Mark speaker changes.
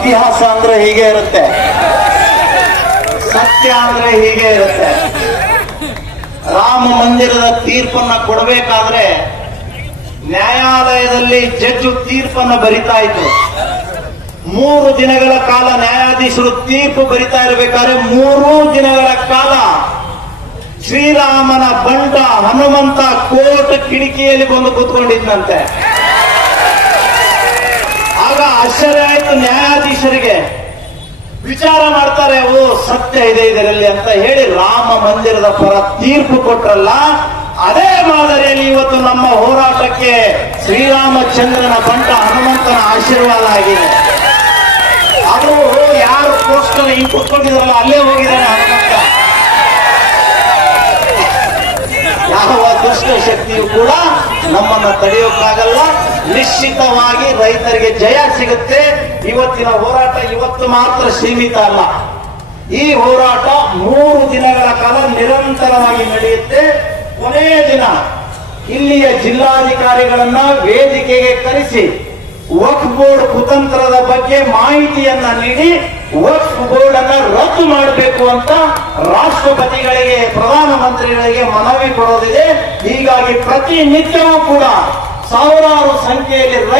Speaker 1: ಇತಿಹಾಸ ಅಂದ್ರೆ ಹೀಗೆ ಇರುತ್ತೆ. ಸತ್ಯ ಅಂದ್ರೆ ಹೀಗೆ ಇರುತ್ತೆ. ರಾಮ ಮಂದಿರದ ತೀರ್ಪನ್ನ ಕೊಡಬೇಕಾದ್ರೆ ನ್ಯಾಯಾಲಯದಲ್ಲಿ ಜಡ್ಜು ತೀರ್ಪನ್ನ ಬರಿತಾ ಇತ್ತು ಮೂರು ದಿನಗಳ ಕಾಲ ನ್ಯಾಯಾಧೀಶರು ತೀರ್ಪು ಬರಿತಾ ಇರಬೇಕಾದ್ರೆ ಮೂರು ದಿನಗಳ ಕಾಲ ಶ್ರೀರಾಮನ ಬಂಟ ಹನುಮಂತ ಕೋರ್ಟ್ ಕಿಟಕಿಯಲ್ಲಿ ಬಂದು ಕೂತ್ಕೊಂಡಿದ್ನಂತೆ. ಆಗ ಆಶ್ಚರ್ಯ ವಿಚಾರ ಮಾಡ್ತಾರೆ, ಓ, ಸತ್ಯ ಇದೆ ಇದರಲ್ಲಿ ಅಂತ ಹೇಳಿ ರಾಮ ಮಂದಿರದ ಪರ ತೀರ್ಪು ಕೊಟ್ರಲ್ಲ, ಅದೇ ಮಾದರಿಯಲ್ಲಿ ಇವತ್ತು ನಮ್ಮ ಹೋರಾಟಕ್ಕೆ ಶ್ರೀರಾಮಚಂದ್ರನ ಬಂಟ ಹನುಮಂತನ ಆಶೀರ್ವಾದ ಆಗಿದೆ. ಅದು ಯಾರು ಪೋಸ್ಟರ್ ಹಿಂಗ್ ಕುತ್ಕೊಂಡಿದ್ರಲ್ಲ, ಅಲ್ಲೇ ಹೋಗಿದ್ದಾನೆ ಹನುಮಂತ. ಯಾವ ದುಷ್ಟ ಶಕ್ತಿಯು ಕೂಡ ನಮ್ಮನ್ನ ತಡೆಯೋಕ್ಕಾಗಲ್ಲ. ನಿಶ್ಚಿತವಾಗಿ ರೈತರಿಗೆ ಜಯ ಸಿಗುತ್ತೆ. ಇವತ್ತಿನ ಹೋರಾಟ ಇವತ್ತು ಮಾತ್ರ ಸೀಮಿತ ಅಲ್ಲ. ಈ ಹೋರಾಟ ಮೂರು ದಿನಗಳ ಕಾಲ ನಿರಂತರವಾಗಿ ನಡೆಯುತ್ತೆ. ಕೊನೆಯ ದಿನ ಇಲ್ಲಿಯ ಜಿಲ್ಲಾಧಿಕಾರಿಗಳನ್ನ ವೇದಿಕೆಗೆ ಕರೆಸಿ ವಕ್ಫ್ ಬೋರ್ಡ್ ಕುತಂತ್ರದ ಬಗ್ಗೆ ಮಾಹಿತಿಯನ್ನ ನೀಡಿ ವಕ್ಫ್ ಬೋರ್ಡ್ ಅನ್ನ ರದ್ದು ಮಾಡಬೇಕು ಅಂತ ರಾಷ್ಟ್ರಪತಿಗಳಿಗೆ, ಪ್ರಧಾನಮಂತ್ರಿಗಳಿಗೆ ಮನವಿ ಕೊಡೋದಿದೆ. ಹೀಗಾಗಿ ಪ್ರತಿನಿತ್ಯವೂ ಕೂಡ ಸಾವಿರಾರು ಸಂಖ್ಯೆಯಲ್ಲಿ